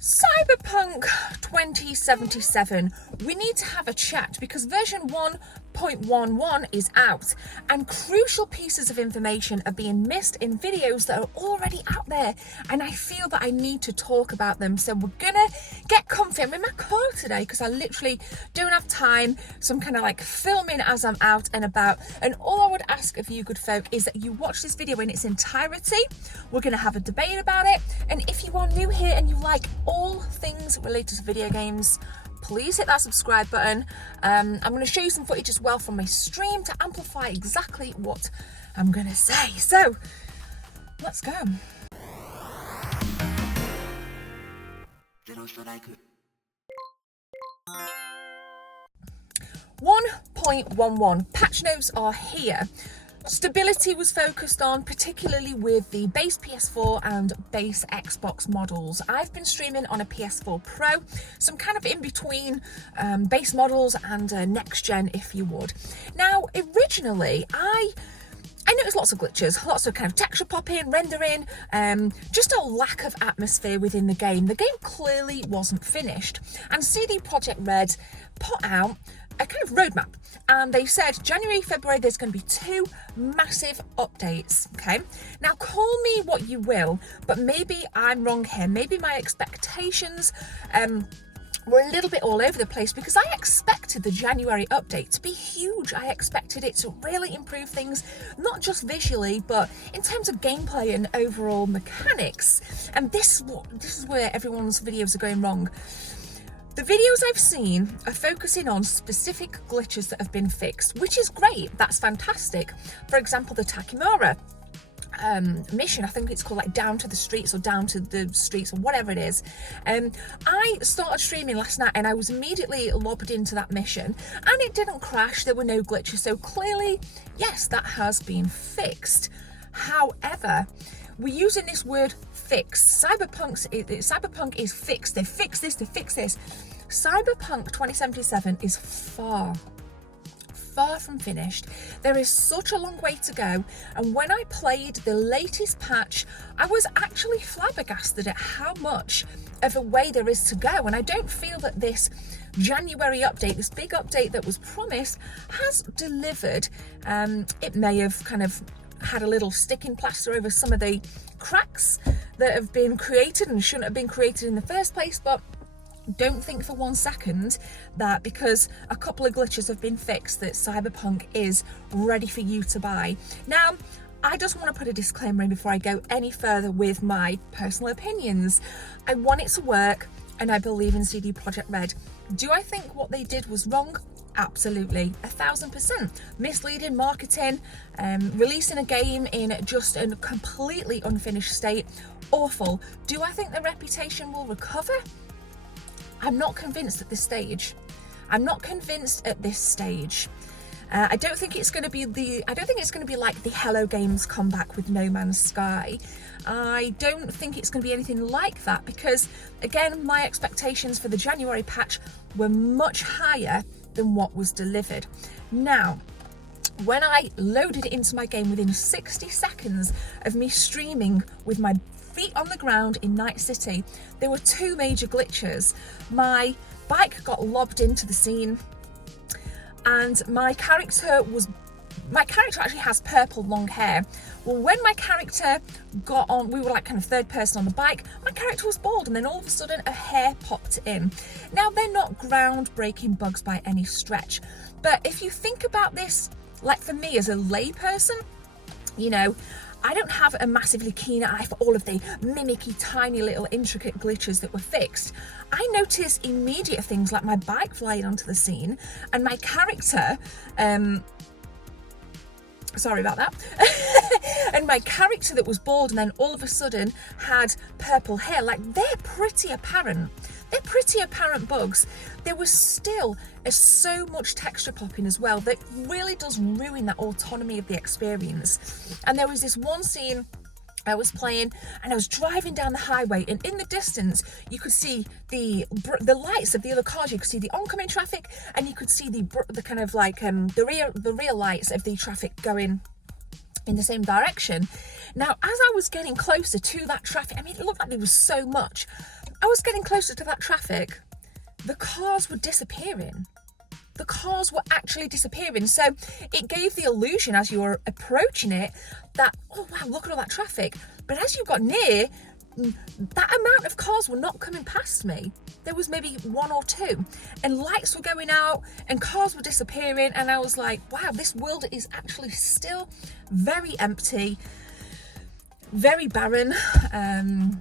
Cyberpunk 2077, we need to have a chat because version 1.11 is out and crucial pieces of information are being missed in videos that are already out there, and I feel that I need to talk about them. So we're gonna get comfy. I'm in my car today because I literally don't have time, so I'm kind of like filming as I'm out and about, and all I would ask of you good folk is that you watch this video in its entirety. We're gonna have a debate about it, and if you are new here and you like all things related to video games, please hit that subscribe button. I'm going to show you some footage as well from my stream to amplify exactly what I'm going to say. So, let's go. 1.11 patch notes are here. Stability was focused on, particularly with the base PS4 and base Xbox models. I've been streaming on a PS4 Pro, so I'm kind of in between base models and next gen, if you would. Now, originally, I noticed lots of glitches, lots of kind of texture popping, rendering, just a lack of atmosphere within the game. The game clearly wasn't finished, and CDPR Red put out a kind of roadmap, and they said January, February there's going to be 2 massive updates. Okay, now call me what you will, but maybe I'm wrong here. Maybe my expectations were a little bit all over the place, because I expected the January update to be huge. I expected it to really improve things, not just visually, but in terms of gameplay and overall mechanics. And this is where everyone's videos are going wrong. The videos I've seen are focusing on specific glitches that have been fixed, which is great. That's fantastic. For example, the Takimura mission, I think it's called like Down to the Streets or Down to the Streets or whatever it is. I started streaming last night and I was immediately lobbed into that mission and it didn't crash. There were no glitches. So clearly, yes, that has been fixed. However, we're using this word fixed. Cyberpunk is fixed. They fix this, they fix this. Cyberpunk 2077 is far from finished. There is such a long way to go, and when I played the latest patch, I was actually flabbergasted at how much of a way there is to go, and I don't feel that this January update, this big update that was promised, has delivered. It may have kind of had a little sticking plaster over some of the cracks that have been created and shouldn't have been created in the first place, but don't think for 1 second that because a couple of glitches have been fixed that Cyberpunk is ready for you to buy. Now, I just want to put a disclaimer in before I go any further with my personal opinions. I want it to work and I believe in CDPR Red. Do I think what they did was wrong? Absolutely, 1000%. Misleading marketing, releasing a game in just a completely unfinished state, awful. Do I think the reputation will recover? I'm not convinced at this stage. I'm not convinced at this stage. I don't think it's going to be like the Hello Games comeback with No Man's Sky. I don't think it's going to be anything like that because, again, my expectations for the January patch were much higher than what was delivered. Now, when I loaded it into my game within 60 seconds of me streaming with my feet on the ground in Night City, there were 2 major glitches. My bike got lobbed into the scene, and my character actually has purple long hair. Well, when my character got on, we were like kind of third person on the bike, my character was bald, and then all of a sudden a hair popped in. Now, they're not groundbreaking bugs by any stretch, but if you think about this, like for me as a layperson, you know, I don't have a massively keen eye for all of the mimicky, tiny little intricate glitches that were fixed. I noticed immediate things like my bike flying onto the scene and my character, sorry about that, and my character that was bald and then all of a sudden had purple hair. Like, they're pretty apparent. They're pretty apparent bugs. There was still so much texture popping as well that really does ruin that autonomy of the experience. And there was this one scene I was playing and I was driving down the highway, and in the distance you could see the lights of the other cars. You could see the oncoming traffic, and you could see the kind of like the rear lights of the traffic going in the same direction. Now, as I was getting closer to that traffic, I mean, it looked like there was so much. I was getting closer to that traffic, the cars were disappearing. The cars were actually disappearing. So it gave the illusion as you were approaching it that, oh wow, look at all that traffic. But as you got near, that amount of cars were not coming past me. There was maybe one or two, and lights were going out and cars were disappearing. And I was like, wow, this world is actually still very empty, very barren. And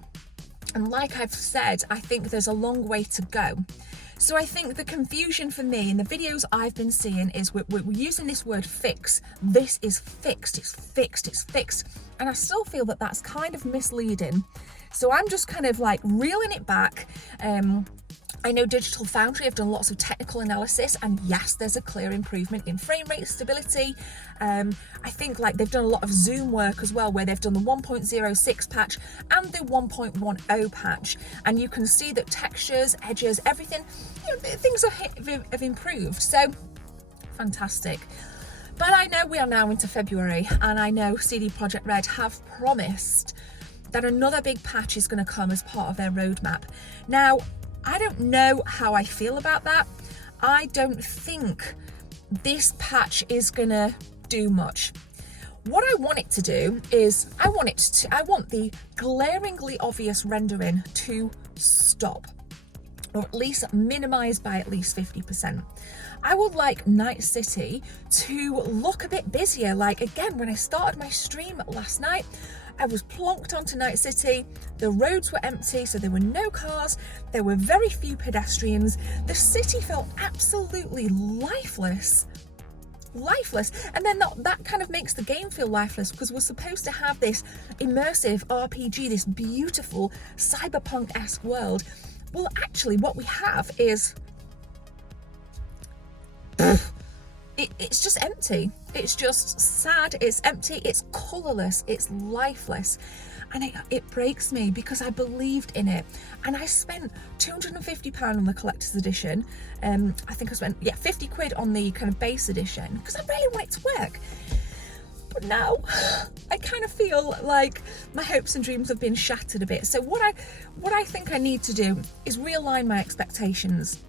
like I've said, I think there's a long way to go. So I think the confusion for me in the videos I've been seeing is we're using this word fix. This is fixed, it's fixed, it's fixed. And I still feel that that's kind of misleading. So I'm just kind of like reeling it back. I know Digital Foundry have done lots of technical analysis, and yes, there's a clear improvement in frame rate stability. I think like they've done a lot of zoom work as well, where they've done the 1.06 patch and the 1.10 patch, and you can see that textures, edges, everything, you know, things have improved. So fantastic. But I know we are now into February, and I know CD Projekt Red have promised that another big patch is going to come as part of their roadmap. Now, I don't know how I feel about that. I don't think this patch is going to do much. What I want it to do is I want the glaringly obvious rendering to stop, or at least minimize by at least 50%. I would like Night City to look a bit busier. Like again, when I started my stream last night, I was plonked onto Night City. The roads were empty, so there were no cars. There were very few pedestrians. The city felt absolutely lifeless. And then that kind of makes the game feel lifeless, because we're supposed to have this immersive RPG, this beautiful cyberpunk-esque world. Well, actually, what we have is it's just empty. It's just sad, it's empty, it's colourless, it's lifeless. And it breaks me, because I believed in it. And I spent £250 on the collector's edition. I think I spent, 50 quid on the kind of base edition, because I really want it to work. But now I kind of feel like my hopes and dreams have been shattered a bit. So what I think I need to do is realign my expectations.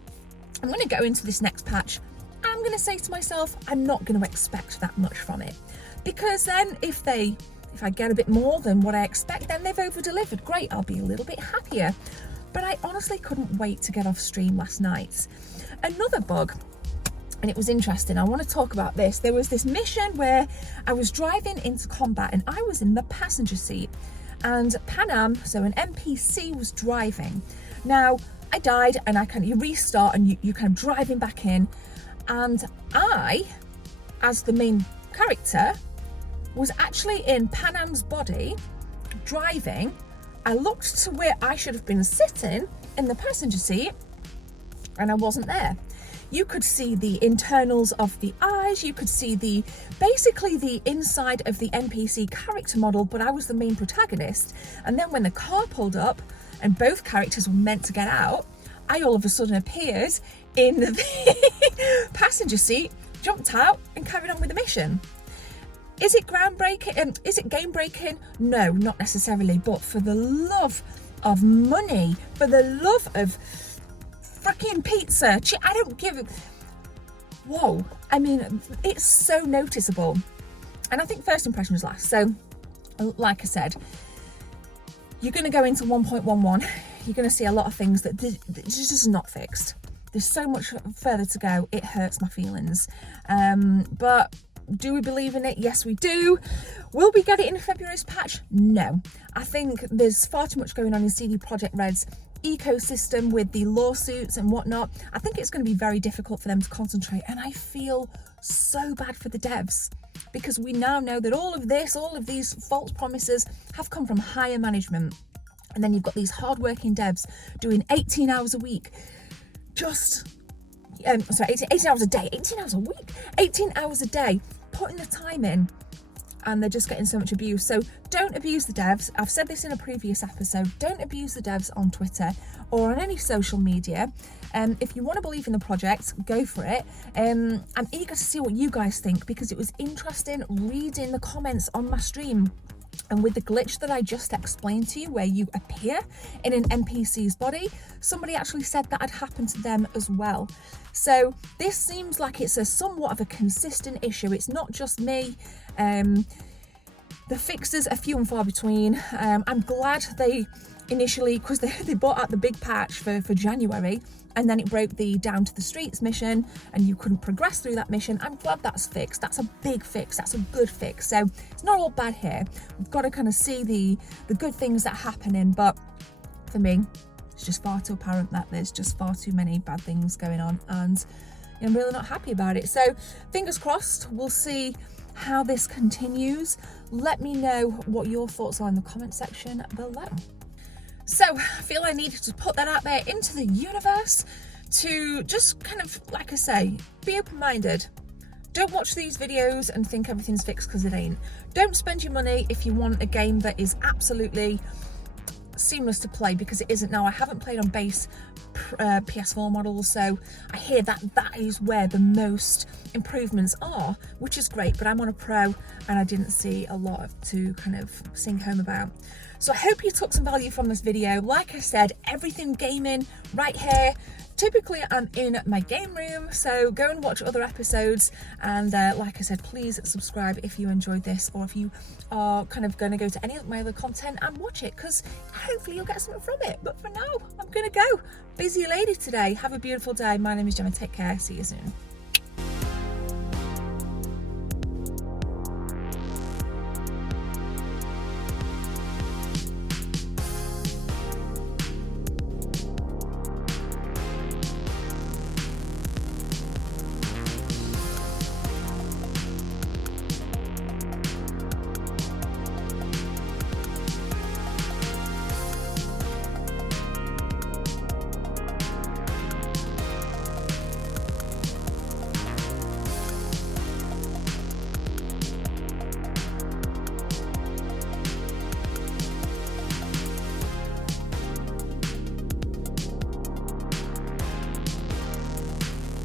I'm going to go into this next patch. I'm going to say to myself, I'm not going to expect that much from it, because then if I get a bit more than what I expect, then they've over-delivered. Great, I'll be a little bit happier. But I honestly couldn't wait to get off stream last night. Another bug, and it was interesting, I want to talk about this. There was this mission where I was driving into combat and I was in the passenger seat, and Panam, so an NPC, was driving. Now, I died, and you restart and you kind of driving back in. And I, as the main character, was actually in Panam's body, driving. I looked to where I should have been sitting in the passenger seat, and I wasn't there. You could see the internals of the eyes, you could see basically the inside of the NPC character model, but I was the main protagonist. And then when the car pulled up and both characters were meant to get out, I all of a sudden appeared in the passenger seat, jumped out and carried on with the mission. Is it groundbreaking? Is it game breaking? No, not necessarily, but for the love of money, for the love of freaking pizza, I don't give it. Whoa, I mean, it's so noticeable. And I think first impression is last. So, like I said, you're going to go into 1.11, you're going to see a lot of things that it's just not fixed. There's so much further to go, it hurts my feelings. But do we believe in it? Yes, we do. Will we get it in February's patch? No. I think there's far too much going on in CD Projekt Red's ecosystem with the lawsuits and whatnot. I think it's going to be very difficult for them to concentrate, and I feel so bad for the devs, because we now know that all of these false promises have come from higher management, and then you've got these hard-working devs doing 18 hours a week, 18 hours a day, 18 hours a week, 18 hours a day, putting the time in, and they're just getting so much abuse. So don't abuse the devs. I've said this in a previous episode. Don't abuse the devs on Twitter or on any social media. If you want to believe in the project, go for it. I'm eager to see what you guys think, because it was interesting reading the comments on my stream. And with the glitch that I just explained to you, where you appear in an NPC's body, somebody actually said that had happened to them as well. So this seems like it's a somewhat of a consistent issue. It's not just me. The fixes are few and far between. I'm glad they initially, because they brought out the big patch for January, and then it broke the Down to the Streets mission and you couldn't progress through that mission. I'm glad that's fixed. That's a big fix. That's a good fix. So it's not all bad here. We've got to kind of see the good things that are happening, but for me, it's just far too apparent that there's just far too many bad things going on, and I'm really not happy about it. So fingers crossed, we'll see how this continues. Let me know what your thoughts are in the comment section below. So I feel I needed to put that out there into the universe to just kind of, like I say, be open-minded. Don't watch these videos and think everything's fixed, because it ain't. Don't spend your money if you want a game that is absolutely seamless to play, because it isn't. Now, I haven't played on base PS4 models, so I hear that that is where the most improvements are, which is great, but I'm on a pro and I didn't see a lot to kind of sing home about. So I hope you took some value from this video. Like I said, everything gaming right here. Typically I'm in my game room, so go and watch other episodes, and like I said, please subscribe if you enjoyed this, or if you are kind of going to go to any of my other content and watch it, because hopefully you'll get something from it. But for now, I'm going to go. Busy lady today. Have a beautiful day. My name is Gemma. Take care. See you soon.